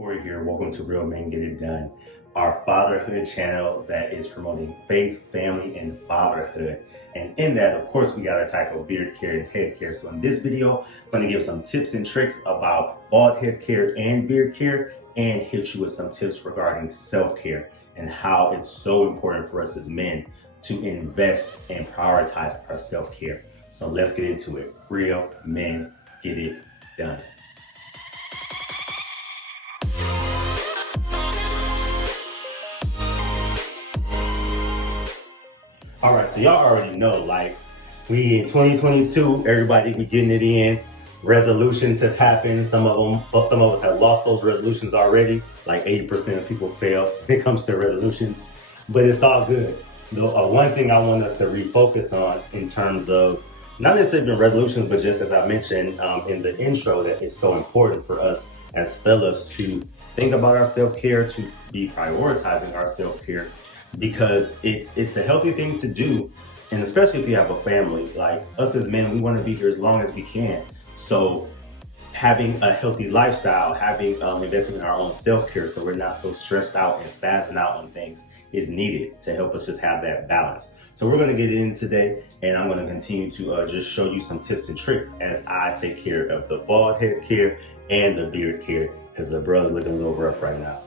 Corey here. Welcome to Real Men Get It Done, our fatherhood channel that is promoting faith, family, and fatherhood. And in that, of course, we got to tackle beard care and head care. So in this video, I'm going to give some tips and tricks about bald head care and beard care, and hit you with some tips regarding self-care and how it's so important for us as men to invest and prioritize our self-care. So let's get into it. Real Men Get It Done. All right, so y'all already know, like, we in 2022, everybody be getting it in. Resolutions have happened. Some of us have lost those resolutions already. Like 80% of people fail when it comes to resolutions, but it's all good. One thing I want us to refocus on in terms of not necessarily resolutions, but just as I mentioned in the intro, that it's so important for us as fellas to think about our self-care, to be prioritizing our self-care, because it's a healthy thing to do. And especially if you have a family, like us as men, we want to be here as long as we can. So having a healthy lifestyle, investing in our own self-care so we're not so stressed out and spazzing out on things is needed to help us just have that balance. So we're going to get in today, and I'm going to continue to just show you some tips and tricks as I take care of the bald head care and the beard care, because the bruh's looking a little rough right now.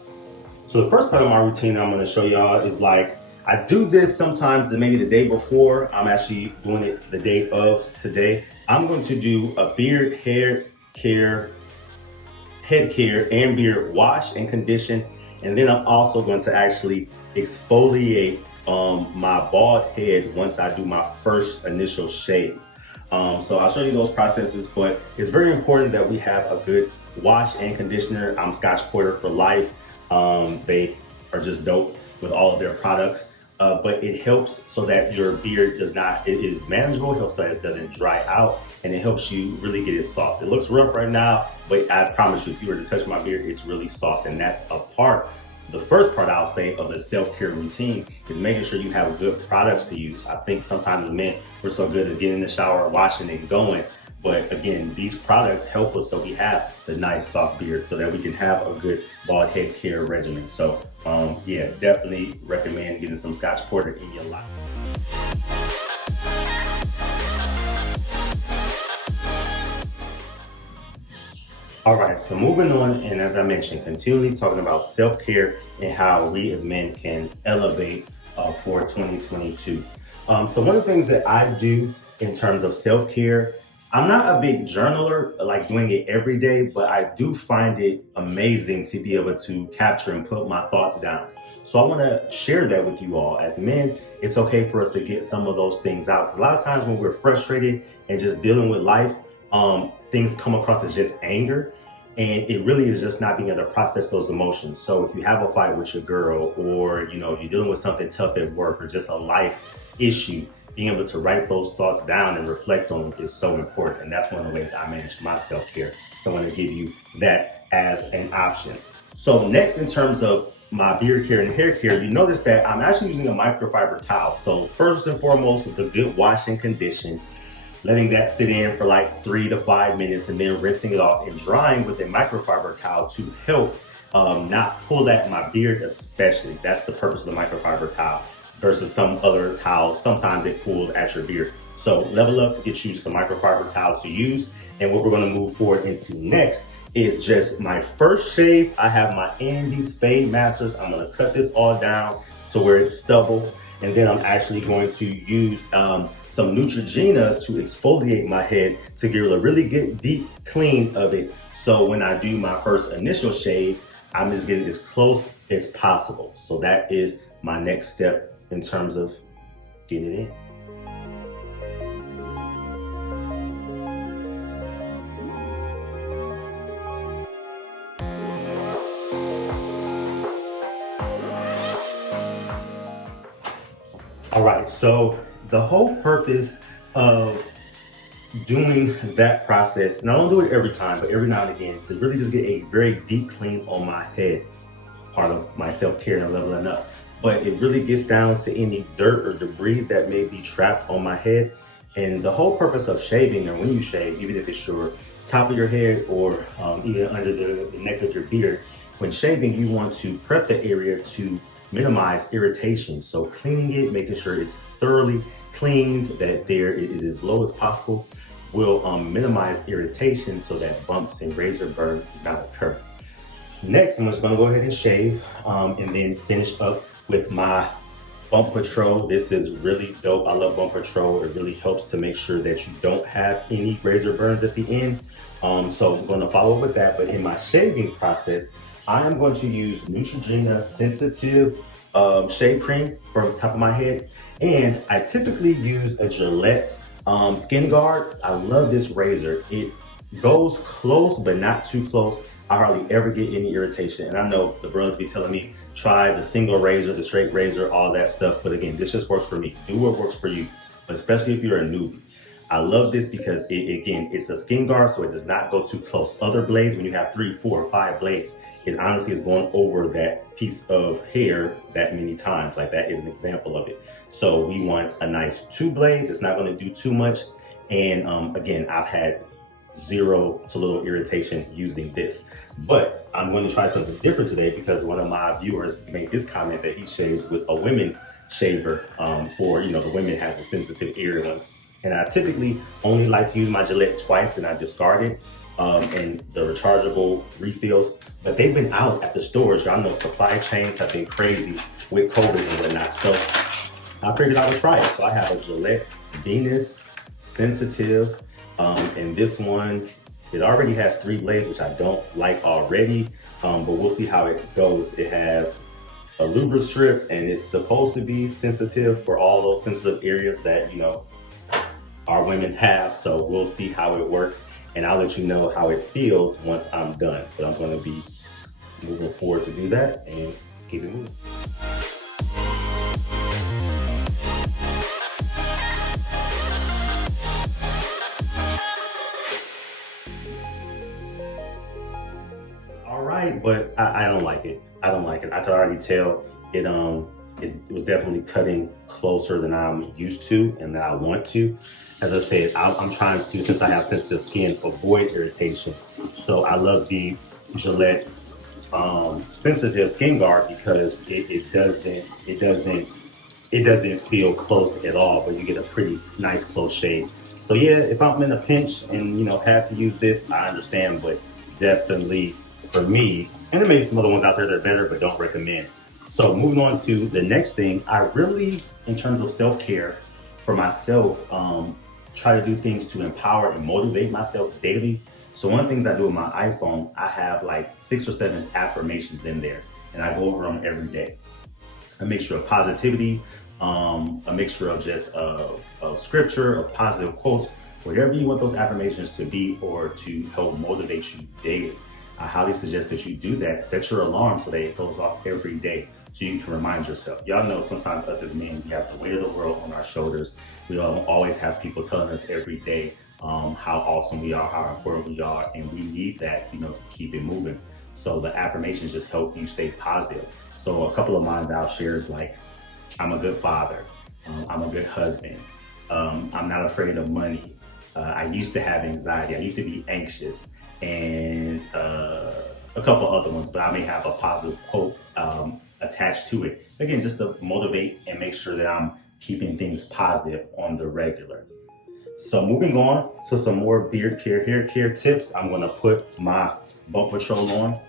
So the first part of my routine I'm going to show y'all is, like, I do this sometimes maybe the day before. I'm actually doing it the day of today. I'm going to do a beard, head care, and beard wash and condition. And then I'm also going to actually exfoliate my bald head once I do my first initial shave. So I'll show you those processes, but it's very important that we have a good wash and conditioner. I'm Scotch Porter for life. They are just dope with all of their products. But it helps so that your beard it is manageable, helps so that it doesn't dry out, and it helps you really get it soft. It looks rough right now, but I promise you, if you were to touch my beard, it's really soft. And that's the first part I'll say of the self-care routine is making sure you have good products to use. I think sometimes as men, we're so good at getting in the shower, washing and going. But again, these products help us so we have the nice soft beard so that we can have a good bald head care regimen. So yeah, definitely recommend getting some Scotch Porter in your life. All right, so moving on, and as I mentioned, continually talking about self-care and how we as men can elevate for 2022. So one of the things that I do in terms of self-care, I'm not a big journaler, like doing it every day, but I do find it amazing to be able to capture and put my thoughts down. So I want to share that with you all. As men, it's okay for us to get some of those things out, because a lot of times when we're frustrated and just dealing with life, things come across as just anger, and it really is just not being able to process those emotions. So if you have a fight with your girl, or you're dealing with something tough at work, or just a life issue, being able to write those thoughts down and reflect on them is so important. And that's one of the ways I manage my self-care. So I want to give you that as an option. So next, in terms of my beard care and hair care, you notice that I'm actually using a microfiber towel. So first and foremost, the good wash and condition, letting that sit in for like 3 to 5 minutes, and then rinsing it off and drying with a microfiber towel to help not pull at my beard especially. That's the purpose of the microfiber towel versus some other towels. Sometimes it pulls at your beard. So level up, get you just a microfiber towel to use. And what we're gonna move forward into next is just my first shave. I have my Andes Fade Masters. I'm gonna cut this all down to where it's stubble. And then I'm actually going to use some Neutrogena to exfoliate my head to get a really good deep clean of it. So when I do my first initial shave, I'm just getting as close as possible. So that is my next step in terms of getting it in. All right, so the whole purpose of doing that process, and I don't do it every time, but every now and again, to really just get a very deep clean on my head, part of my self-care and leveling up. But it really gets down to any dirt or debris that may be trapped on my head. And the whole purpose of shaving, or when you shave, even if it's your top of your head or even under the neck of your beard, when shaving, you want to prep the area to minimize irritation. So cleaning it, making sure it's thoroughly cleaned, that there it is as low as possible, will minimize irritation so that bumps and razor burn does not occur. Next, I'm just gonna go ahead and shave and then finish up with my bump patrol. This is really dope. I love bump patrol. It really helps to make sure that you don't have any razor burns at the end. So I'm gonna follow up with that. But in my shaving process, I am going to use Neutrogena Sensitive Shave Cream from the top of my head. And I typically use a Gillette Skin Guard. I love this razor. It goes close, but not too close. I hardly ever get any irritation. And I know the bros be telling me, try the single razor, the straight razor, all that stuff. But again, this just works for me. Do what works for you, but especially if you're a newbie. I love this because again, it's a skin guard, so it does not go too close. Other blades, when you have 3, 4, 5 blades, it honestly is going over that piece of hair that many times. Like that is an example of it. So we want a nice 2 blade. It's not going to do too much. And again, I've had 0 to little irritation using this. But I'm going to try something different today because one of my viewers made this comment that he shaves with a women's shaver for, the women has the sensitive ear ones. And I typically only like to use my Gillette twice, and I discard it and the rechargeable refills. But they've been out at the stores. Y'all know supply chains have been crazy with COVID and whatnot. So I figured I would try it. So I have a Gillette Venus Sensitive. And this one, it already has 3 blades, which I don't like already, but we'll see how it goes. It has a lubristrip, and it's supposed to be sensitive for all those sensitive areas that, our women have. So we'll see how it works, and I'll let you know how it feels once I'm done. But I'm going to be moving forward to do that, and let's keep it moving. But I don't like it. I don't like it. I could already tell it was definitely cutting closer than I'm used to and that I want to. As I said, I'm trying to, since I have sensitive skin, avoid irritation. So I love the Gillette Sensitive Skin Guard because it doesn't feel close at all, but you get a pretty nice close shave. So yeah, if I'm in a pinch and have to use this, I understand, but definitely for me, and there may be some other ones out there that are better, but don't recommend. So moving on to the next thing, I really, in terms of self-care for myself, try to do things to empower and motivate myself daily. So one of the things I do with my iPhone, I have like 6 or 7 affirmations in there, and I go over them every day. A mixture of positivity, a mixture of just of scripture, of positive quotes, whatever you want those affirmations to be or to help motivate you daily. I highly suggest that you do that. Set your alarm so that it goes off every day so you can remind yourself. Y'all know sometimes us as men, we have the weight of the world on our shoulders. We always have people telling us every day how awesome we are, how important we are, and we need that, to keep it moving. So the affirmations just help you stay positive. So a couple of mine that I'll share is like, I'm a good father. I'm a good husband. I'm not afraid of money. I used to have anxiety. I used to be anxious. And a couple other ones, but I may have a positive quote attached to it. Again, just to motivate and make sure that I'm keeping things positive on the regular. So moving on to some more beard care, hair care tips. I'm gonna put my bump patrol on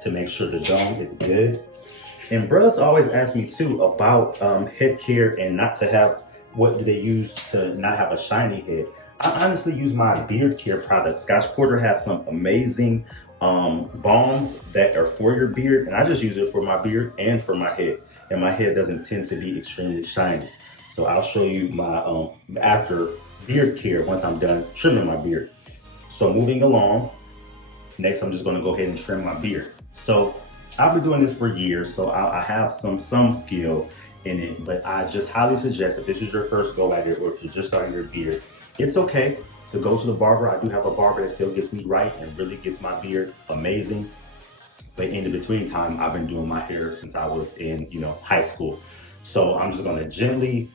to make sure the dome is good. And bros always ask me too about head care and not to have, what do they use to not have a shiny head? I honestly use my Beardcare product. Scotch Porter has some amazing balms that are for your beard, and I just use it for my beard and for my head. And my head doesn't tend to be extremely shiny. So I'll show you my after Beardcare once I'm done trimming my beard. So moving along, next I'm just gonna go ahead and trim my beard. So I've been doing this for years, so I have some skill in it, but I just highly suggest if this is your first go at it or if you're just starting your beard, it's okay to go to the barber. I do have a barber that still gets me right and really gets my beard amazing. But in the between time, I've been doing my hair since I was in, high school. So I'm just gonna gently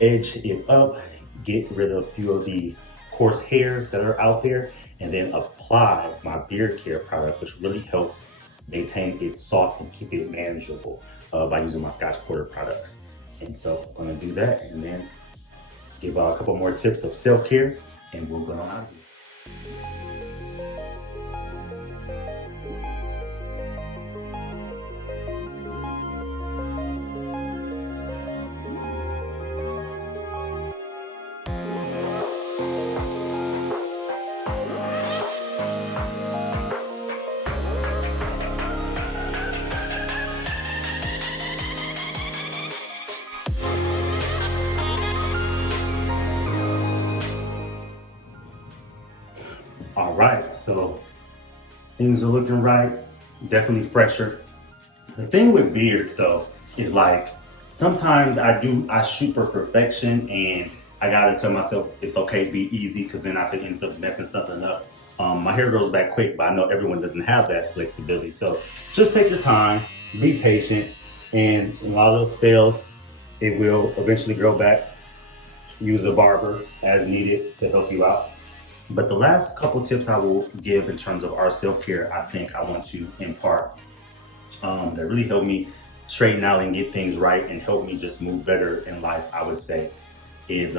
edge it up, get rid of a few of the coarse hairs that are out there, and then apply my Beardcare product, which really helps maintain it soft and keep it manageable by using my Scotch Porter products. And so I'm gonna do that and then give out a couple more tips of self-care and we'll go on out of here. All right, so things are looking right, definitely fresher. The thing with beards though is like sometimes I shoot for perfection and I gotta tell myself it's okay, be easy, because then I could end up messing something up. My hair grows back quick, but I know everyone doesn't have that flexibility. So just take your time, be patient, and in a lot of those fails, it will eventually grow back. Use a barber as needed to help you out. But the last couple tips I will give in terms of our self-care, I think I want to impart that really helped me straighten out and get things right and help me just move better in life, I would say, is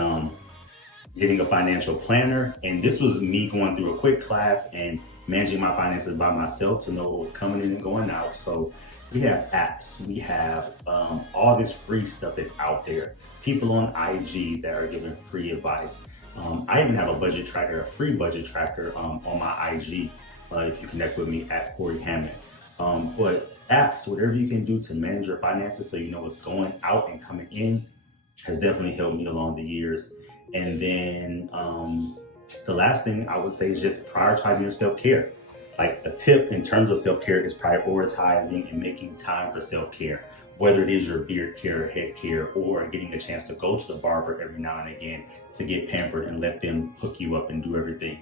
getting a financial planner. And this was me going through a quick class and managing my finances by myself to know what was coming in and going out. So we have apps, we have all this free stuff that's out there. People on IG that are giving free advice. I even have a budget tracker, a free budget tracker on my IG if you connect with me at Corey Hammond. But apps, whatever you can do to manage your finances so you know what's going out and coming in has definitely helped me along the years. And then the last thing I would say is just prioritizing your self-care. Like a tip in terms of self-care is prioritizing and making time for self-care, whether it is your beard care, head care, or getting a chance to go to the barber every now and again to get pampered and let them hook you up and do everything.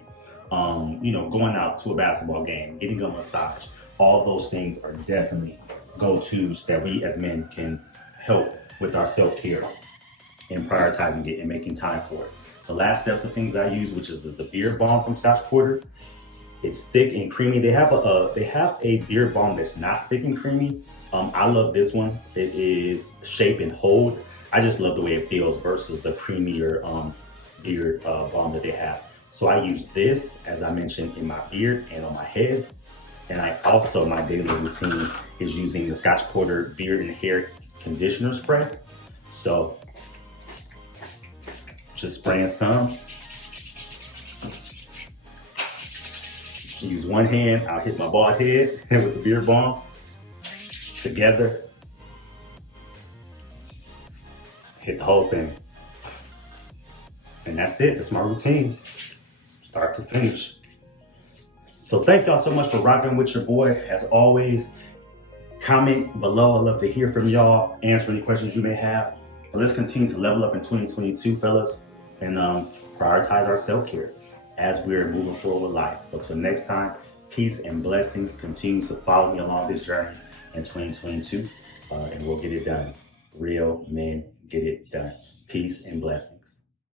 Going out to a basketball game, getting a massage, all those things are definitely go-tos that we as men can help with our self-care and prioritizing it and making time for it. The last steps of things I use, which is the beard balm from Scotch Porter. It's thick and creamy. They have a beard balm that's not thick and creamy. I love this one. It is Shape and Hold. I just love the way it feels versus the creamier beard balm that they have. So I use this, as I mentioned, in my beard and on my head. And I also, my daily routine is using the Scotch Porter beard and hair conditioner spray. So just spraying some. Use one hand, I'll hit my bald head with the beard balm together. Hit the whole thing. And that's it, that's my routine, start to finish. So thank y'all so much for rocking with your boy. As always, comment below, I'd love to hear from y'all, answer any questions you may have. But let's continue to level up in 2022, fellas, and prioritize our self-care as we're moving forward with life. So till next time, peace and blessings. Continue to follow me along this journey in 2022, and we'll get it done. Real men get it done. Peace and blessings.